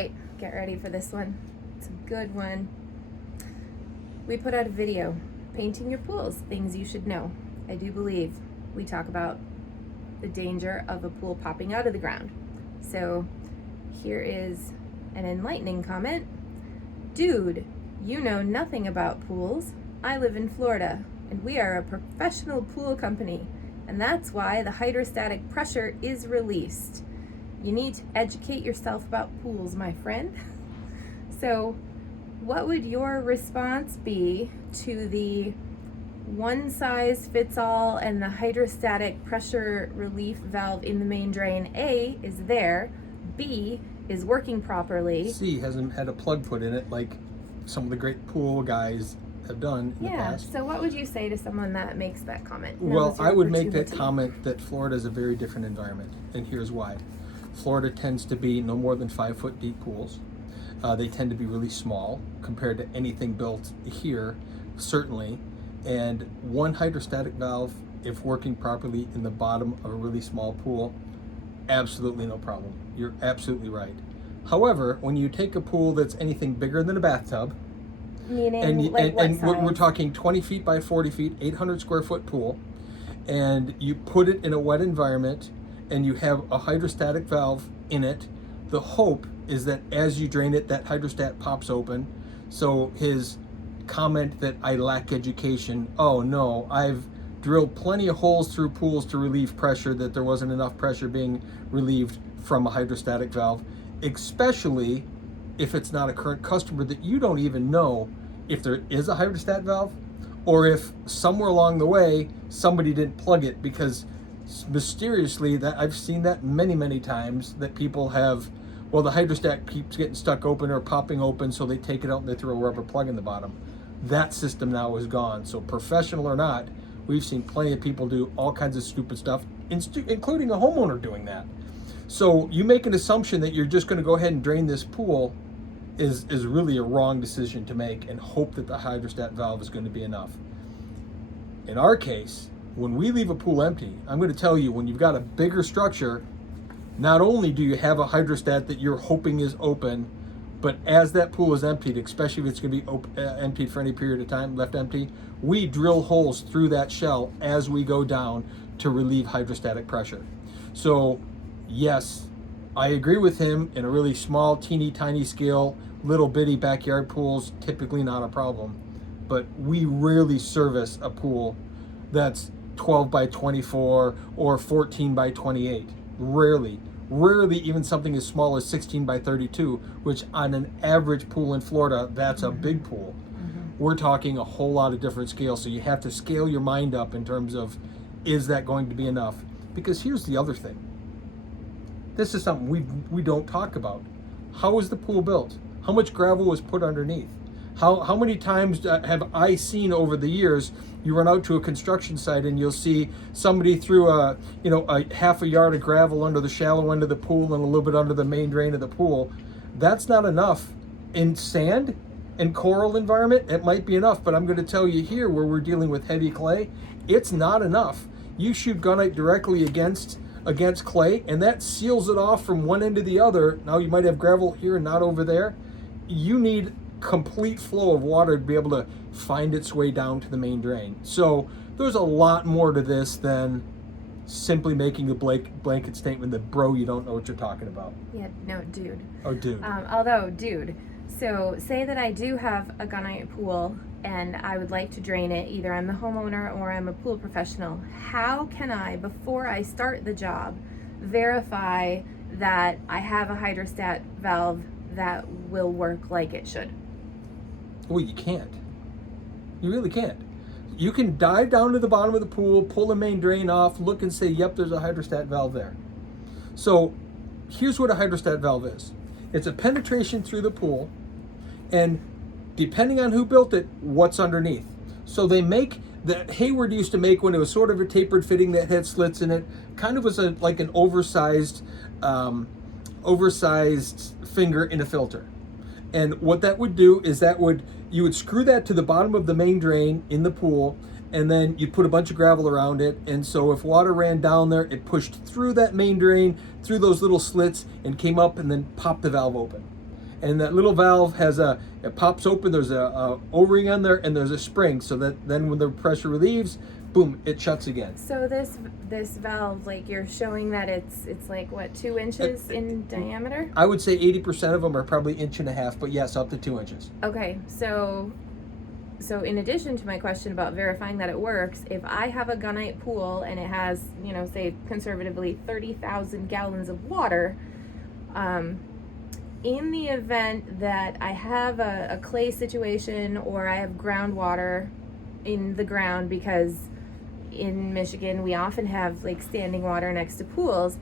right, get ready for this one. It's a good one. We put out a video, painting your pools, things you should know. I do believe we talk about the danger of a pool popping out of the ground. So here is an enlightening comment. Dude, you know nothing about pools. I live in Florida, and we are a professional pool company, and that's why the hydrostatic pressure is released. You need to educate yourself about pools, my friend. So what would your response be to the one size fits all and the hydrostatic pressure relief valve in the main drain? A is there, B is working properly. C hasn't had a plug put in it like some of the great pool guys have done in the past. So what would you say to someone that makes that comment? Well, I would make that comment that Florida is a very different environment, and here's why. Florida tends to be no more than 5 foot deep pools. They tend to be really small compared to anything built here, certainly. And one hydrostatic valve, if working properly in the bottom of a really small pool, absolutely no problem. You're absolutely right. However, when you take a pool that's anything bigger than a bathtub, meaning we're talking 20 feet by 40 feet, 800 square foot pool, and you put it in a wet environment and you have a hydrostatic valve in it, the hope is that as you drain it, that hydrostat pops open. So his comment that I lack education, oh no, I've drilled plenty of holes through pools to relieve pressure, that there wasn't enough pressure being relieved from a hydrostatic valve, especially if it's not a current customer that you don't even know if there is a hydrostat valve, or if somewhere along the way somebody didn't plug it, because mysteriously, that I've seen that many times, that people have, well, the hydrostat keeps getting stuck open or popping open, so they take it out and they throw a rubber plug in the bottom. That system now is gone. So professional or not, we've seen plenty of people do all kinds of stupid stuff, including a homeowner doing that. So you make an assumption that you're just going to go ahead and drain this pool is really a wrong decision to make, and hope that the hydrostat valve is going to be enough. In our case, when we leave a pool empty, I'm going to tell you, when you've got a bigger structure, not only do you have a hydrostat that you're hoping is open, but as that pool is emptied, especially if it's going to be emptied for any period of time, left empty, we drill holes through that shell as we go down to relieve hydrostatic pressure. So yes, I agree with him. In a really small, teeny tiny scale, little bitty backyard pools, typically not a problem. But we rarely service a pool that's 12 by 24 or 14 by 28. Rarely even something as small as 16 by 32, which on an average pool in Florida, that's a big pool. We're talking a whole lot of different scales. So you have to scale your mind up in terms of, is that going to be enough? Because here's the other thing. This is something we don't talk about. How was the pool built? How much gravel was put underneath? How many times have I seen over the years, you run out to a construction site and you'll see somebody threw a half a yard of gravel under the shallow end of the pool and a little bit under the main drain of the pool. That's not enough. In sand and coral environment, it might be enough, but I'm going to tell you here, where we're dealing with heavy clay, it's not enough. You shoot gunite directly against clay, and that seals it off from one end to the other. Now you might have gravel here and not over there. You need complete flow of water to be able to find its way down to the main drain. So there's a lot more to this than simply making a blanket statement that, bro, you don't know what you're talking about. Yeah, no, dude. Oh, dude. Although, dude, so say that I do have a gunite pool and I would like to drain it. Either I'm the homeowner or I'm a pool professional. How can I, before I start the job, verify that I have a hydrostat valve that will work like it should? Well, you can't. You really can't. You can dive down to the bottom of the pool, pull the main drain off, look and say, yep, there's a hydrostat valve there. So here's what a hydrostat valve is. It's a penetration through the pool, and depending on who built it, what's underneath. So they make that Hayward used to make, when it was sort of a tapered fitting that had slits in it, kind of was like an oversized finger in a filter. And what that would do is you would screw that to the bottom of the main drain in the pool, and then you'd put a bunch of gravel around it. And so if water ran down there, it pushed through that main drain, through those little slits, and came up and then popped the valve open. and that little valve it pops open. There's a O-ring on there, and there's a spring, so that then when the pressure relieves, boom, it shuts again. So this valve, like you're showing that it's like what, 2 inches in diameter? I would say 80% of them are probably 1.5 inches, but yes, up to 2 inches. Okay, so in addition to my question about verifying that it works, if I have a gunite pool and it has, say conservatively 30,000 gallons of water, in the event that I have a clay situation or I have groundwater in the ground, because in Michigan we often have like standing water next to pools,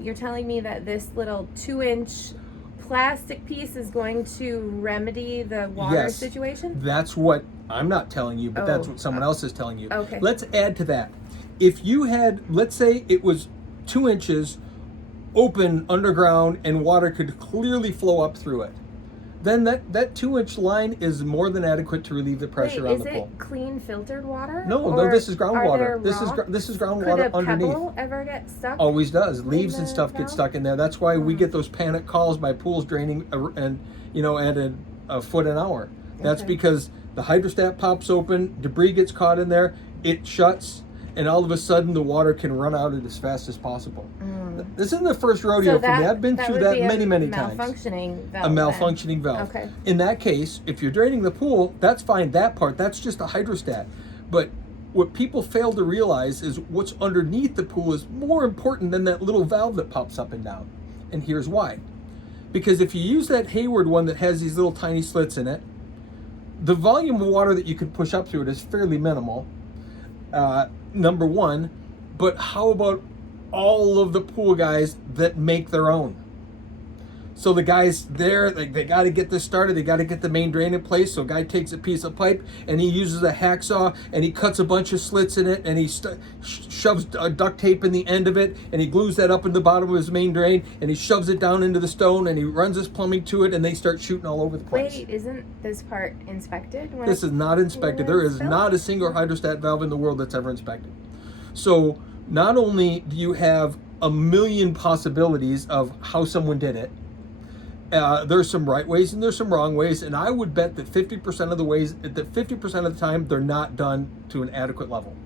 you're telling me that this little 2-inch plastic piece is going to remedy the water situation? That's what I'm not telling you, but that's what someone else is telling you. Okay. Let's add to that. If you had, let's say it was 2 inches open underground and water could clearly flow up through it, then that 2-inch line is more than adequate to relieve the pressure on the pool. Is it clean filtered water? No, this is groundwater. This is groundwater underneath. Could a pebble ever get stuck? Always does. Leaves and stuff get valve? stuck in there. That's why we get those panic calls. My pool's draining at a foot an hour. That's because the hydrostat pops open, debris gets caught in there, it shuts, and all of a sudden the water can run out as fast as possible. This isn't the first rodeo for me. I've been through that many times. Valve, a malfunctioning valve. Okay. In that case, if you're draining the pool, that's fine. That part, that's just a hydrostat. But what people fail to realize is what's underneath the pool is more important than that little valve that pops up and down. And here's why. Because if you use that Hayward one that has these little tiny slits in it, the volume of water that you could push up through it is fairly minimal, number one. But how about all of the pool guys that make their own? So the guys there, they got to get this started. They got to get the main drain in place. So a guy takes a piece of pipe and he uses a hacksaw and he cuts a bunch of slits in it and he shoves duct tape in the end of it and he glues that up in the bottom of his main drain and he shoves it down into the stone and he runs his plumbing to it and they start shooting all over the place. Wait, isn't this part inspected? This is not inspected. There is not a single hydrostat valve in the world that's ever inspected. So not only do you have a million possibilities of how someone did it, there's some right ways and there's some wrong ways, and I would bet that 50% of the time they're not done to an adequate level.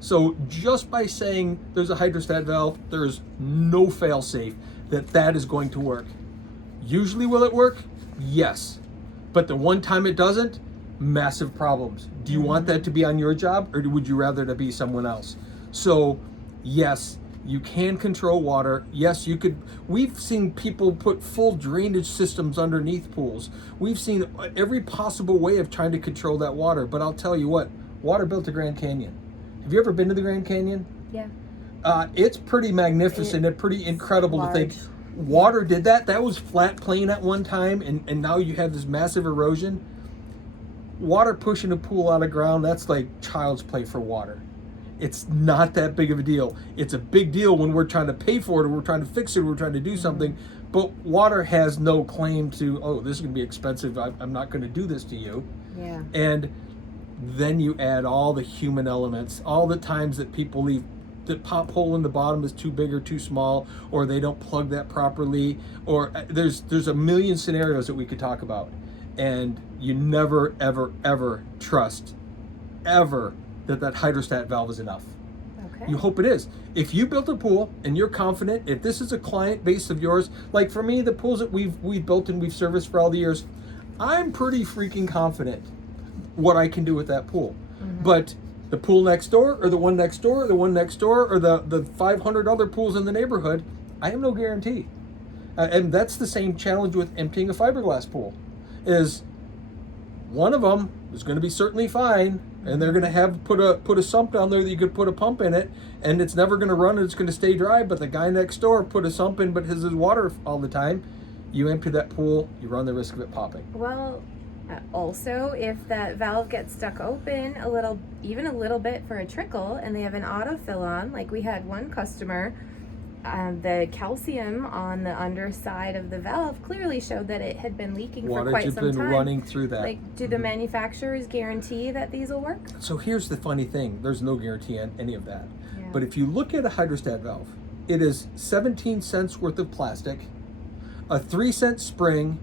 So just by saying there's a hydrostat valve, there's no fail-safe that is going to work. Usually will it work? Yes. But the one time it doesn't, massive problems. Do you want that to be on your job, or would you rather to be someone else? So yes, you can control water. Yes, you could. We've seen people put full drainage systems underneath pools. We've seen every possible way of trying to control that water. But I'll tell you what, water built the Grand Canyon. Have you ever been to the Grand Canyon? Yeah. It's pretty magnificent and pretty incredible to think water did that. That was flat plain at one time, and now you have this massive erosion. Water pushing a pool out of ground, that's like child's play for water. It's not that big of a deal. It's a big deal when we're trying to pay for it or we're trying to fix it or we're trying to do something. But water has no claim to, oh, this is going to be expensive. I'm not going to do this to you. Yeah. And then you add all the human elements, all the times that people leave the pop hole in the bottom is too big or too small, or they don't plug that properly, or there's a million scenarios that we could talk about. And you never, ever, ever trust, ever, that hydrostat valve is enough. Okay. You hope it is. If you built a pool and you're confident, if this is a client base of yours, like for me, the pools that we've built and we've serviced for all the years, I'm pretty freaking confident what I can do with that pool. But the pool next door, or the one next door, or the one next door, or the 500 other pools in the neighborhood, I have no guarantee. And that's the same challenge with emptying a fiberglass pool. Is one of them is going to be certainly fine, and they're going to have put a sump down there that you could put a pump in it, and it's never going to run and it's going to stay dry. But the guy next door put a sump in, but his is water all the time. You empty that pool, you run the risk of it popping. Well, also, if that valve gets stuck open even a little bit for a trickle, and they have an autofill on, like we had one customer, the calcium on the underside of the valve clearly showed that it had been leaking for quite some time. Water had been running through that. Like, do the manufacturers guarantee that these will work? So here's the funny thing. There's no guarantee on any of that. Yeah. But if you look at a hydrostat valve, it is 17 cents worth of plastic, a 3-cent spring,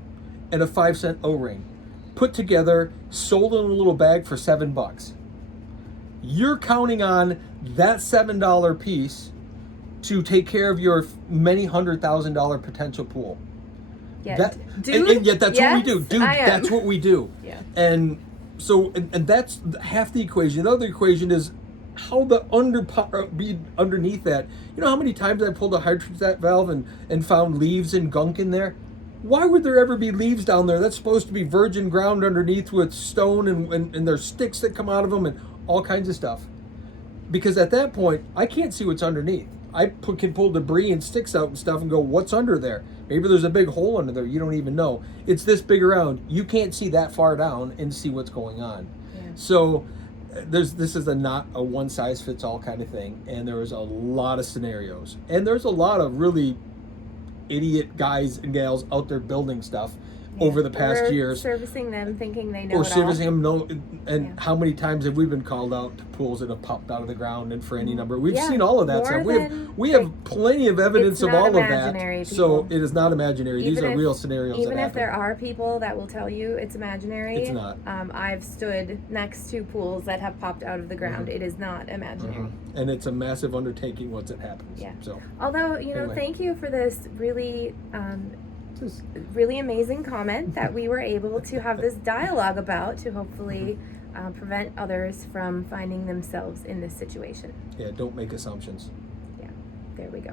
and a 5-cent O-ring, put together, sold in a little bag for $7. You're counting on that $7 piece to take care of your many $100,000 potential pool. Yet, And yet that's what we do. Dude, I am. that's what we do. Yeah. And so, and that's half the equation. The other equation is how the be underneath that. You know how many times I pulled a hydrostatic valve and found leaves and gunk in there? Why would there ever be leaves down there? That's supposed to be virgin ground underneath with stone and there's sticks that come out of them and all kinds of stuff. Because at that point, I can't see what's underneath. I can pull debris and sticks out and stuff and go, what's under there? Maybe there's a big hole under there. You don't even know. It's this big around. You can't see that far down and see what's going on. Yeah. So this is not a one size fits all kind of thing. And there was a lot of scenarios. And there's a lot of really idiot guys and gals out there building stuff over the past years. Servicing them thinking they know Or it servicing all. them, and how many times have we been called out to pools that have popped out of the ground and for any number? We've Yeah, seen all of that more stuff. than, We have plenty of evidence it's of not all of imaginary, that. people. So it is not imaginary. These Even are if- real scenarios Even that if happen. there are people that will tell you it's imaginary, It's not. I've stood next to pools that have popped out of the ground. It is not imaginary. And it's a massive undertaking once it happens. Yeah. So Although, Anyway. thank you for this really just- really amazing comment that we were able to have this dialogue about to hopefully prevent others from finding themselves in this situation. yeah, don't make assumptions. There we go.